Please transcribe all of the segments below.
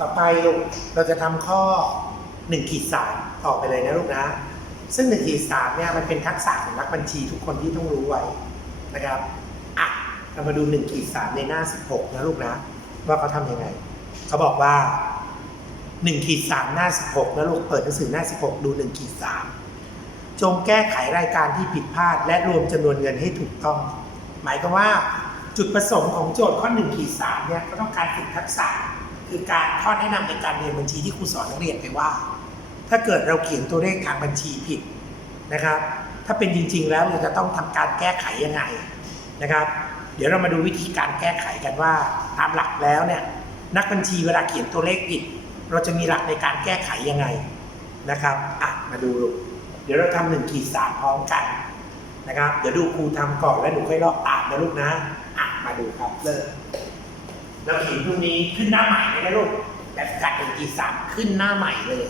ต่อไปลูกเราจะทำข้อ1ขีดสามต่อไปเลยนะลูกนะ ซึ่ง1ขีดสามเนี่ยมันเป็นทักษะของนักบัญชีทุกคนที่ต้องรู้ไว้นะครับอะเรามาดู1ขีดสามในหน้า 16 นะลูกนะ ว่าเขาทำยังไง เขาบอกว่า1ขีดสามหน้า 16 นะลูกเปิดหนังสือหน้า 16 ดู1ขีดสามจงแก้ไขรายการที่ผิดพลาด และรวมจำนวนเงินให้ถูกต้อง หมายความว่าจุดประสงค์ของโจทย์ข้อ1ขีดสามเนี่ยก็ต้องการฝึกทักษะ คือการข้อแนะนำในการเรียนบัญชีที่ครูสอนนักเรียนไปว่า ถ้าเกิดเราเขียนตัวเลขทางบัญชีผิดนะครับ ถ้าเป็นจริง ๆ แล้วเราจะต้องทำการแก้ไขยังไงนะครับ เดี๋ยวเรามาดูวิธีการแก้ไขกันว่า ตามหลักแล้วเนี่ยนักบัญชีเวลาเขียนตัวเลขผิด เราจะมีหลักในการแก้ไขยังไงนะครับอะมาดูลูกเดี๋ยวเราทำหนึ่งขีดสามพร้อมกันนะครับ เดี๋ยวดูครูทำก่อนแล้วหนูค่อยลอกตามนะลูกนะอะมาดูครับเริ่ม เราเขีนพวกนี้ขึ้นหน้าใหม่เลยนะลูกแบบกัดเป็นกีสามขึ้นหน้าใหม่เลย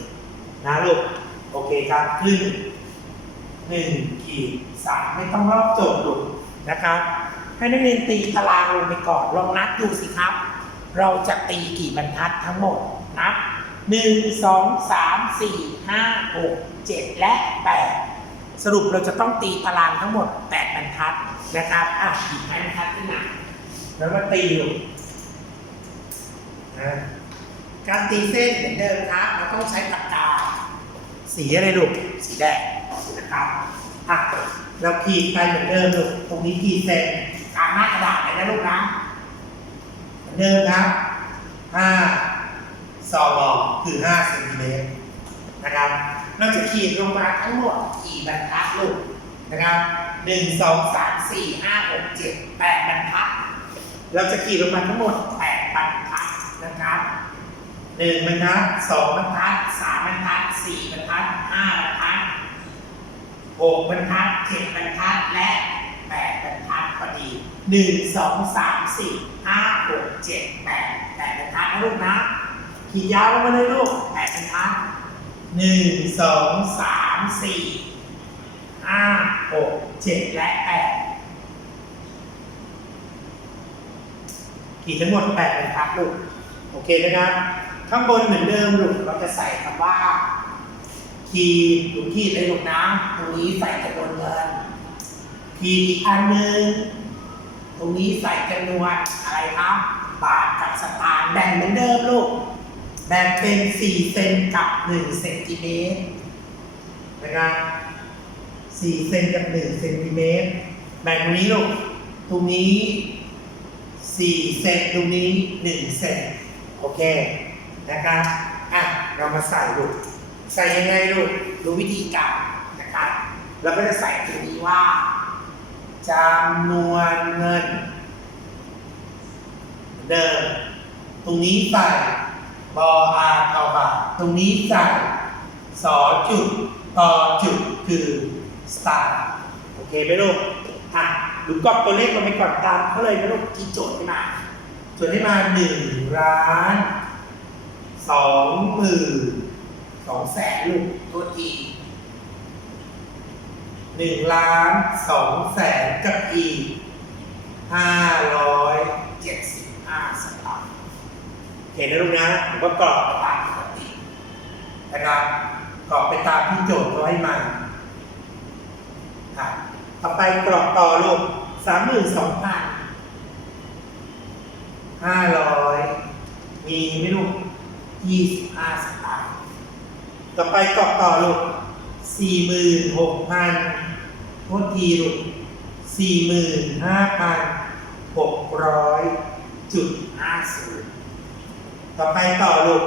นะลูก โอเคครับขึ้นหนึ่งขีดสามไม่ต้องรอบจทย์ลูกนะครับ ให้นักเรียนตีตารางลงไปก่อน ลองนับดูสิครับ เราจะตีกี่บรรทัดทั้งหมดนับหนึ่งสองสามสี่ห้าหกเจ็ดและแปดสรุปเราจะต้องตีตารางทั้งหมดแปดบรรทัดนะครับ อะหยิบแผ่บรรทัดขึ้นมาแล้วก็ตีลู นะการตีเส้นเหมือนเดิมครับเราต้องใช้ปากกา สีอะไรลูกสีแดงนะครับอะเราขีดไปเหมือนเดิมลูกตรงนี้ขีดเส้นกางหน้ากระดาษเลยนะลูกนะเหมือนเดิมครับ5ซอมคือ5เซนติเมตรนะครับเราจะขีดลงมาทั้งหมดกี่บรรทัดลูกนะครับหนึ่งสองสามสี่ห้าหกเจ็ดแปดบรรทัด เราจะขีดลงมาทั้งหมดแปดบรรทัด นะครับหนึ่งบรรทัดสองบรรทัดสามบรรทัดสี่บรรทัดห้าบรรทัดหกบรรทัดเจ็ดบรรทัดและแปดบรรทัดพอดีหนึ่งสองสามสี่ห้าหกเจ็ดแปดแปดบรรทัดนะลูกนะขีดยาวลงมาเลยลูกแปดบรรทัดหนึ่งสองสามสี่ห้าหกเจ็ดและแปดขีดทั้งหมด8บรรทัดลูก โอเคนะครับ ข้างบนเหมือนเดิมลูกเราจะใส่คำว่าขีดลูกขีดเลยลูกนะตรงนี้ใส่จำนวนเงินขีอีกอันหนึ่งตรงนี้ใส่จำนวนอะไรครับบาทกับสตางค์แบ่งเหมือนเดิมลูกแบ่งเป็น4เซนกับ1เซนติเมตรนะครับ4เซนกับ1เซนติเมตรแบ่งตรงนี้ลูกตรงนี้สี่เซนตรงนี้หนึ่งเซน โอเคนะครับอะเรามาใส่ลูกใส่ยังไงลูกดูวิธีการนะครับเราก็จะใส่ตรงนี้ว่าจำนวนเงิน เดิม ตรงนี้ใส่บออาเท่าบาทตรงนี้ใส่สอจุดต่อจุดคือสตาร์โอเคไหมลูกอะดูกรอบตัวเลขลงไปก่อนตามเขาเลยนะลูกที่โจทย์ให้มา โจทย์ให้มาหนึ่งล้านสองหมื่นสองแสนลูกตัวทีหนึ่งล้านสองแสนกับอีกห้าร้อยเจ็ดสิบห้าสตางค์เห็นนะลูกนะผมก็กรอกไปตามปกตินะครับกรอกไปตามที่โจทย์เขาให้มาครับต่อไปกรอกต่อลูกสามหมื่นสองพัน ห้าร้อยมีไม่ลูกยี่สิบห้าสตางค์ต่อไปกรอกต่อลูกสี่หมื่นหกพันโทษทีลูกสี่หมื่นห้าพันหกร้อยจุดห้าศูนย์ต่อไปต่อลูก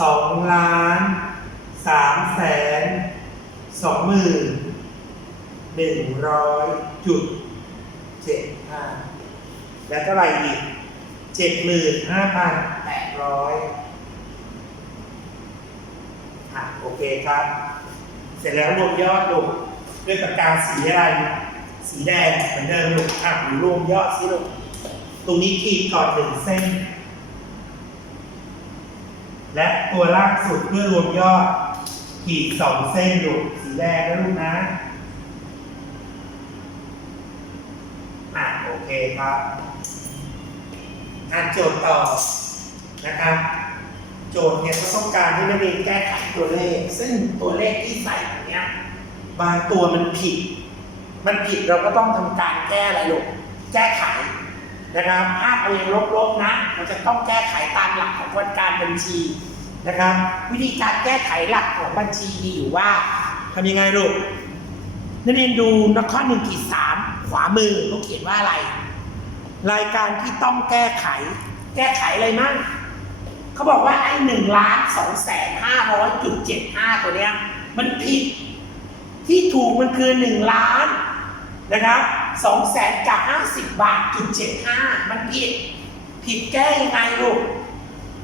สองล้านสามแสนสองหมื่นหนึ่งร้อยจุดเจ็ดห้าแล้วเท่าไหร่อีก เจ็ดหมื่นห้าพันแปดร้อยอะโอเคครับ เสร็จแล้วรวมยอดลูกด้วยปากกาสีอะไร สีแดงเหมือนเดิมลูกอะหรือรวมยอดสิลูกตรงนี้ขีดก่อนหนึ่งเส้น และตัวล่างสุดเพื่อรวมยอด ขีดสองเส้นลูกสีแดงนะลูกนะอะโอเคครับ อ่านโจทย์ต่อนะครับ โจทย์เนี่ยเขาต้องการให้นักเรียนแก้ไขตัวเลข ซึ่งตัวเลขที่ใส่เนี้ยบางตัวมันผิด มันผิดเราก็ต้องทำการแก้อะไรลูกแก้ไขนะครับภาพเอาอย่างลบๆนะเราจะต้องแก้ไขตามหลักของกระบวนการบัญชีนะครับ วิธีการแก้ไขหลักของบัญชีมีอยู่ว่าทำยังไงลูกนักเรียนดูนักข้อหนึ่งขีดสามขวามือเขาเขียนว่าอะไร รายการที่ต้องแก้ไข แก้ไขอะไรมั่งเขาบอกว่าไอ้หนึ่งล้านสองแสนห้าร้อยจุดเจ็ดห้าตัวเนี้ย มันผิดที่ถูกมันคือหนึ่งล้านนะครับสองแสนกับห้าสิบบาทจุดเจ็ดห้ามันผิด ผิดแก้ยังไงลูก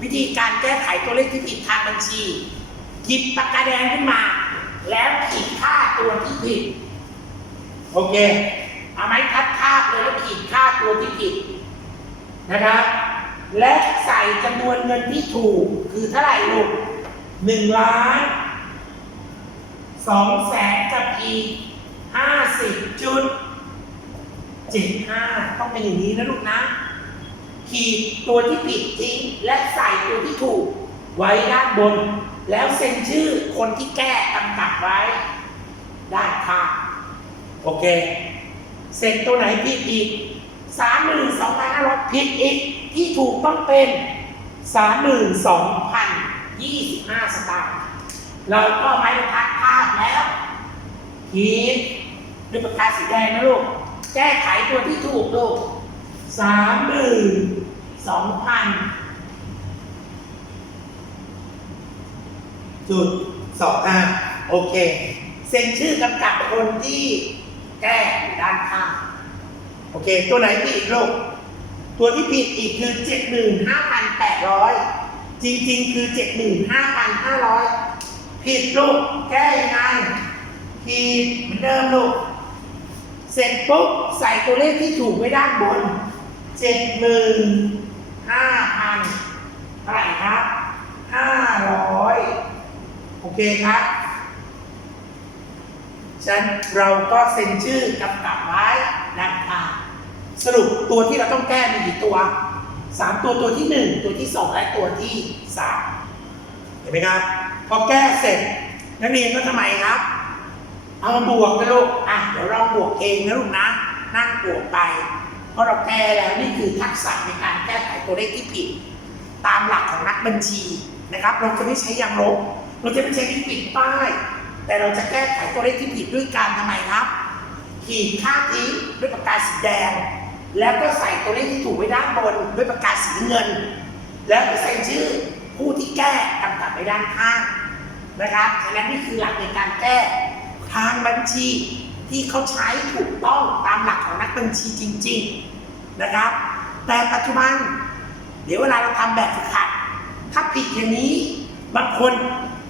วิธีการแก้ไขตัวเลขที่ผิดทางบัญชีหยิบปากกาแดงขึ้นมา แล้วขีดค่าตัวที่ผิด โอเค เอาไม้คัดค่าบเลยแล้วขีดค่าตัวที่ผิดนะครับ และใส่จำนวนเงินที่ถูกคือเท่าไหร่ลูกหนึ่งล้านสองแสนกับอีกห้าสิบจุดเจ็ดห้าต้องเป็นอย่างนี้นะลูกนะขีดตัวที่ผิดทิ้งและใส่ตัวที่ถูกไว้ด้านบน แล้วเซ็นชื่อคนที่แก้กำกับไว้ด้านข้างโอเค เซ็นตัวไหนผิดอีกสามหมื่นสองพันห้าร้อยผิดอีกที่ถูกต้องเป็นสามหมื่นสองพันยี่สิบห้าสตางค์เราก็ไม้บรรทัดภาพแล้วขีดด้วยปากกาสีแดงนะลูก แก้ไขตัวที่ถูกลูกสามหมื่นสองพันจุดสองห้าโอเค เซ็นชื่อกำกับคนที่ แก้อยู่ด้านข้างโอเค ตัวไหนผิดอีกลูกตัวที่ผิดอีกคือ 75,800 จริงๆ คือ 75,500 ผิดลูกแก้ยังไงผิดเหมือนเดิมลูกเสร็จปุ๊บใส่ตัวเลขที่ถูกไว้ด้านบน75,000เท่าไหร่ครับ500โอเคครับ ฉะนั้นเราก็เซ็นชื่อกำกับไว้ด้านข้างสรุปตัวที่เราต้องแก้มีกี่ตัวสามตัวตัวที่หนึ่งตัวที่สองและตัวที่สามเห็นไหมครับ พอแก้เสร็จ นักเรียนก็ทำไมครับ เอามาบวกนะลูกอะเดี๋ยวเราบวกเองนะลูกนะ นั่งบวกไปเพราะเราแก้แล้วนี่คือทักษะในการแก้ไขตัวเลขที่ผิด ตามหลักของนักบัญชีนะครับ เราจะไม่ใช้ยางลบ เราจะไม่ใช้ที่ปิดป้าย แต่เราจะแก้ไขตัวเลขที่ผิดด้วยการทำไมครับ ขีดค่าทิ้งด้วยปากกาสีแดง แล้วก็ใส่ตัวเลขที่ถูกไว้ด้านบนด้วยปากกาสีเงิน แล้วก็ใส่ชื่อผู้ที่แก้กำกับไว้ด้านข้างนะครับฉะนั้นนี่คือหลักในการแก้ทางบัญชีที่เขาใช้ถูกต้องตามหลักของนักบัญชีจริง ๆนะครับ แต่ปัจจุบัน เดี๋ยวเวลาเราทำแบบฝึกหัดถ้าผิดอย่างนี้บางคน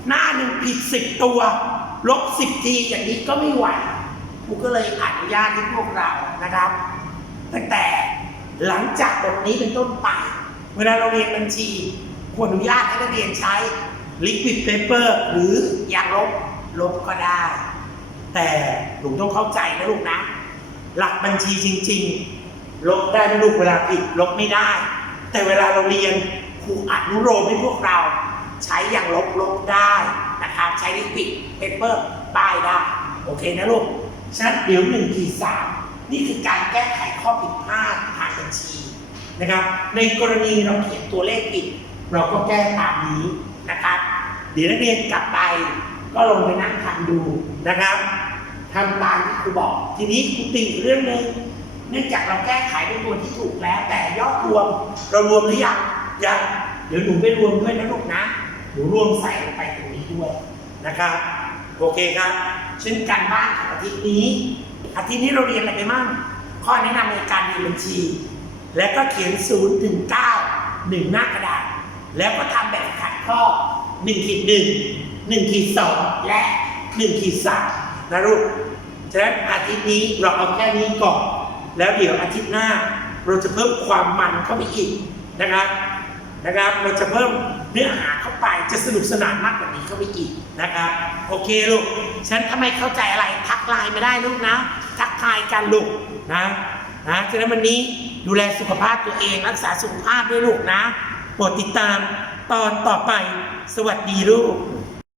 หน้าหนึ่งผิดสิบตัว ลบสิบทีอย่างนี้ก็ไม่ไหวครูก็เลยอนุญาตให้พวกเรานะครับ ตั้งแต่หลังจากบทนี้เป็นต้นไป เวลาเราเรียนบัญชี ควรอนุญาตให้นักเรียนใช้ liquid paper หรืออยางลบลบก็ได้ แต่หนูต้องเข้าใจนะลูกนะ หลักบัญชีจริง ๆ ลบได้นะลูกเวลาผิดลบไม่ได้ แต่เวลาเราเรียนครูอนุโลมให้พวกเรา ใช้อย่างลบลบได้ ช้ลิควิดเปเปอร์ป้ายได้โอเคนะลูกฉะนั้นเดี๋ยวหนึ่งขีดสามนี่คือการแก้ไขข้อผิดพลาดทางบัญชีนะครับ ในกรณีเราเขียนตัวเลขผิด เราก็แก้ตามนี้นะครับ เดี๋ยวนักเรียนกลับไปก็ลงไปนั่งทำดูนะครับทำตามที่ครูบอก ทีนี้ครูติอีกเรื่องหนึ่งเนื่องจากเราแก้ไขในตัวที่ถูกแล้ว แต่ยอดรวมเรารวมหรือยังยังเดี๋ยวหนูไปรวมด้วยนะลูกนะหนูรวมใส่ลงไปตรงนี้ด้วย นะครับ โอเคครับเช่นการบ้านองอาทิตย์นี้ อาทิตย์นี้เราเรียนอะไรไปมั่งข้อแนะนำในการเรียนบัญชี และก็เขียน0ถึง9หนึ่งหน้ากระดาษ แล้วก็ทำแบบขัดข้อ1ขีด1 1ขีด2และ1ขีด3นะลูกฉะนั้นอาทิตย์นี้เราเอาแค่นี้ก่อน แล้วเดี๋ยวอาทิตย์หน้า เราจะเพิ่มความมันเข้าไปอีกนะครับ นะครับ เราจะเพิ่มเนื้อหาเข้าไปจะสนุกสนานมากกว่านี้เข้าไปอีกนะครับ โอเคลูก ฉันถ้าไมเข้าใจอะไรทักไลน์ไม่ได้ลูกนะ ทักทายกันลูกนะนะฉะนั้นวันนี้ดูแลสุขภาพตัวเองรักษาสุขภาพด้วยลูกนะ โปรดติดตามตอนต่อไป สวัสดีลูก